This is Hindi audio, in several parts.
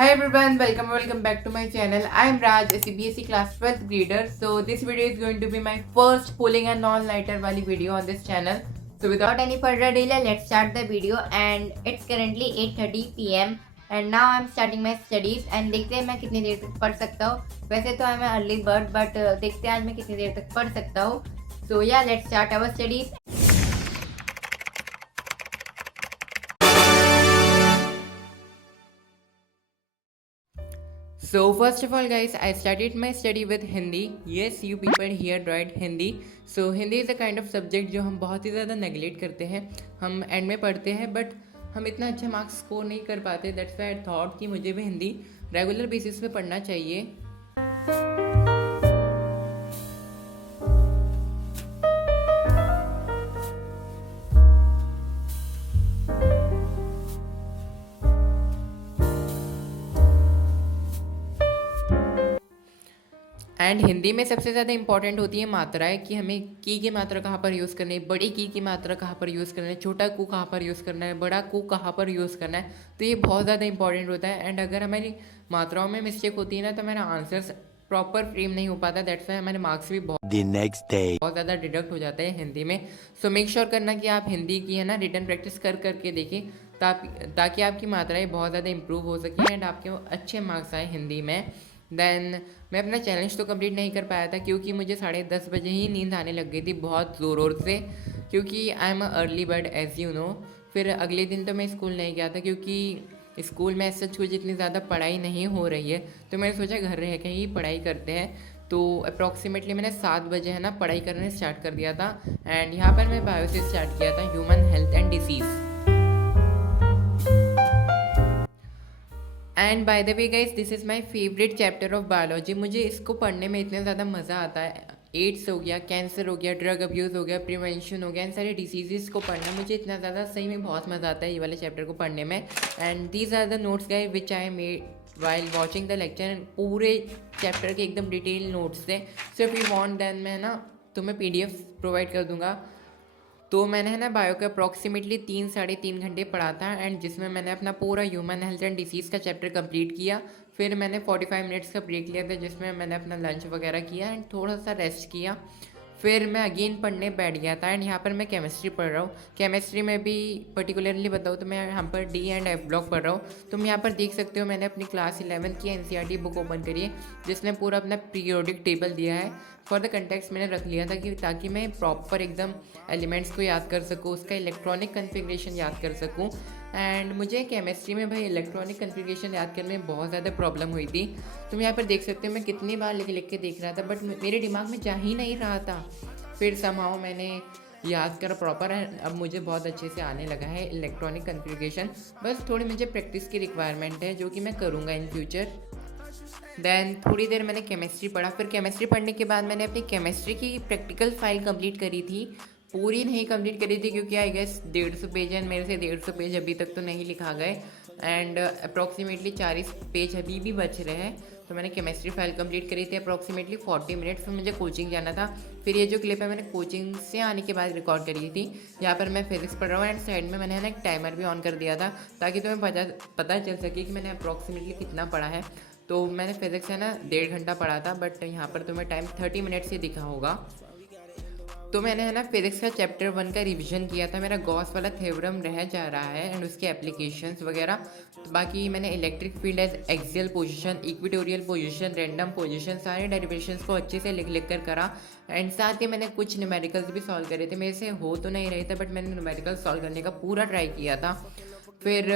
Hi everyone, welcome back to my channel. I am Raj, a CBSE class 12th grader. So this video is going to be my first pulling and all-nighter wali video on this channel. So without any further delay, let's start the video. And it's currently 8:30 p.m. and now I'm starting my studies. And देखते हैं मैं कितनी देर तक पढ़ सकता हूँ. वैसे तो I'm an early bird, but देखते हैं आज मैं कितनी देर तक पढ़ सकता हूँ. So yeah, let's start our studies. So first of all guys, I started my study with Hindi. Yes, you people here right, Hindi. So Hindi is a kind of subject जो हम बहुत ही ज़्यादा नेगलेक्ट करते हैं. हम एंड में पढ़ते हैं बट हम इतना अच्छा मार्क्स स्कोर नहीं कर पाते. दैट्स व्हाई आई थॉट कि मुझे भी हिंदी रेगुलर बेसिस पे पढ़ना चाहिए. एंड हिंदी में सबसे ज़्यादा इंपॉर्टेंट होती है मात्राएं कि हमें की मात्रा कहाँ पर यूज़ करनी है, बड़ी की मात्रा कहाँ पर यूज़ करना है, छोटा कू कहाँ पर यूज़ करना है, बड़ा कू कहाँ पर यूज़ करना है. तो ये बहुत ज़्यादा इंपॉर्टेंट होता है. एंड अगर हमारी मात्राओं में मिस्टेक होती है ना तो हमारा आंसर्स प्रॉपर फ्रेम नहीं हो पाता. दैट्स वाई हमारे मार्क्स भी बहुत ज़्यादा डिडक्ट हो जाते हैं हिंदी में. सो मेक श्योर करना कि आप हिंदी की है ना रिटन प्रैक्टिस करके देखें ताकि आपकी मात्राएँ बहुत ज़्यादा इंप्रूव हो सकें एंड आपके अच्छे मार्क्स आए हिंदी में. देन मैं अपना चैलेंज तो कंप्लीट नहीं कर पाया था क्योंकि मुझे 10:30 बजे ही नींद आने लग गई थी बहुत ज़ोर से, क्योंकि I am a early bird as you know. फिर अगले दिन तो मैं स्कूल नहीं गया था क्योंकि स्कूल में सच कुछ इतनी ज़्यादा पढ़ाई नहीं हो रही है. तो मैंने सोचा घर रह के ही पढ़ाई करते हैं. तो अप्रॉक्सीमेटली मैंने 7 बजे है ना पढ़ाई करने स्टार्ट कर दिया था. एंड यहाँ पर मैं बायो से स्टार्ट किया था, human health and disease. And bye the way guys, this is my favourite chapter of biology. मुझे इसको पढ़ने में इतना ज़्यादा मज़ा आता है. एड्स हो गया, कैंसर हो गया, ड्रग अब्यूज़ हो गया, प्रिवेंशन हो गया, इन सारे डिसीज़ को पढ़ना मुझे इतना ज़्यादा सही में बहुत मज़ा आता है ये वाले चैप्टर को पढ़ने में. And these are the notes guys which I made while watching the lecture. पूरे चैप्टर के एकदम डिटेल नोट्स थे. So if you want then मैं ना तुम्हें PDF प्रोवाइड कर दूँगा. तो मैंने है ना बायो का अप्रॉक्सीमेटली 3-3.5 घंटे पढ़ा था एंड जिसमें मैंने अपना पूरा ह्यूमन हेल्थ एंड डिसीज़ का चैप्टर कंप्लीट किया. फिर मैंने 45 मिनट्स का ब्रेक लिया था जिसमें मैंने अपना लंच वगैरह किया एंड थोड़ा सा रेस्ट किया. फिर मैं अगेन पढ़ने बैठ गया था. एंड यहाँ पर मैं केमिस्ट्री पढ़ रहा हूँ. केमिस्ट्री में भी पर्टिकुलरली बताऊँ तो मैं यहाँ पर D एंड F ब्लॉक पढ़ रहा हूँ. तुम यहाँ पर देख सकते हो मैंने अपनी क्लास 11th की NCERT बुक ओपन करी है जिसने पूरा अपना पीरियोडिक टेबल दिया है. फॉर द कंटेक्स्ट मैंने रख लिया था कि ताकि मैं प्रॉपर एकदम एलिमेंट्स को याद कर सकूँ, उसका इलेक्ट्रॉनिक कन्फिग्रेशन याद कर सकूँ. एंड मुझे केमिस्ट्री में भाई इलेक्ट्रॉनिक कन्फिग्रेशन याद करने में बहुत ज़्यादा प्रॉब्लम हुई थी. तुम यहाँ पर देख सकते हो मैं कितनी बार लिख के देख रहा था बट मेरे दिमाग में जा ही नहीं रहा था. फिर समहाउ मैंने याद करा प्रॉपर है. अब मुझे बहुत अच्छे से आने लगा है इलेक्ट्रॉनिक कन्फिग्रेशन. बस थोड़ी मुझे प्रैक्टिस की रिक्वायरमेंट है जो कि मैं करूँगा इन फ्यूचर. देन थोड़ी देर मैंने केमिस्ट्री पढ़ा. फिर केमिस्ट्री पढ़ने के बाद मैंने अपनी केमिस्ट्री की प्रैक्टिकल फाइल कंप्लीट करी थी. पूरी नहीं कंप्लीट करी थी क्योंकि आई गेस 150 पेज है. मेरे से 150 पेज अभी तक तो नहीं लिखा गए एंड अप्रॉक्सीमेटली 40 पेज अभी भी बच रहे हैं. तो मैंने केमिस्ट्री फाइल कंप्लीट करी थी अप्रॉक्सीमेटली 40 मिनट्स. फिर मुझे कोचिंग जाना था. फिर ये जो क्लिप है मैंने कोचिंग से आने के बाद रिकॉर्ड करी थी. यहाँ पर मैं फिजिक्स पढ़ रहा हूँ एंड साइड में मैंने है ना एक टाइमर भी ऑन कर दिया था ताकि तुम्हें पता चल सके कि मैंने अप्रॉक्सीमेटली कितना पढ़ा है. तो मैंने फिजिक्स है ना 1.5 घंटा पढ़ा था बट यहाँ पर तुम्हें टाइम 30 मिनट से दिखा होगा. तो मैंने है ना फिजिक्स का चैप्टर 1 का रिवीजन किया था. मेरा गॉस वाला थ्योरम रह जा रहा है एंड उसके एप्लीकेशंस वगैरह. तो बाकी मैंने electric field as axial position, equatorial position, random position, सारे डेरिवेशंस को अच्छे से लिख कर करा. एंड साथ ही मैंने कुछ न्यूमेरिकल्स भी सॉल्व करे थे. मेरे से हो तो नहीं रहे थे बट मैंने न्यूमेरिकल्स सॉल्व करने का पूरा ट्राई किया था. फिर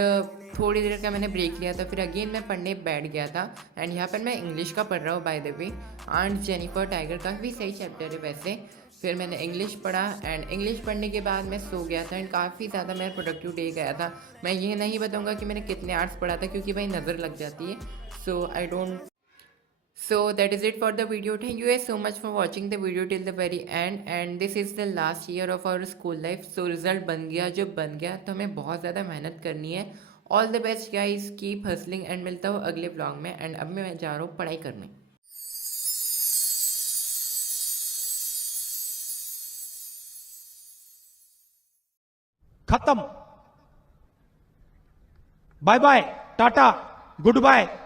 थोड़ी देर का मैंने ब्रेक लिया था. फिर अगेन मैं पढ़ने बैठ गया था. एंड यहाँ पर मैं इंग्लिश का पढ़ रहा हूँ by the way. Aunt Jennifer tiger काफ़ी सही चैप्टर है वैसे. फिर मैंने इंग्लिश पढ़ा एंड इंग्लिश पढ़ने के बाद मैं सो गया था. एंड काफ़ी ज़्यादा मेरा प्रोडक्टिव डे गया था. मैं ये नहीं बताऊँगा कि मैंने कितने आवर्स पढ़ा था क्योंकि भाई नज़र लग जाती है. So that is it for the video. Thank you guys so much for watching the video till the very end. And this is the last year of our school life. So result बन गया जो बन गया. तो हमें बहुत ज़्यादा मेहनत करनी है. All the best guys, keep hustling and मिलता हूँ अगले vlog में. एंड अब मैं जा रहा हूँ पढ़ाई करने. खत्म. Bye bye, tata. Good bye.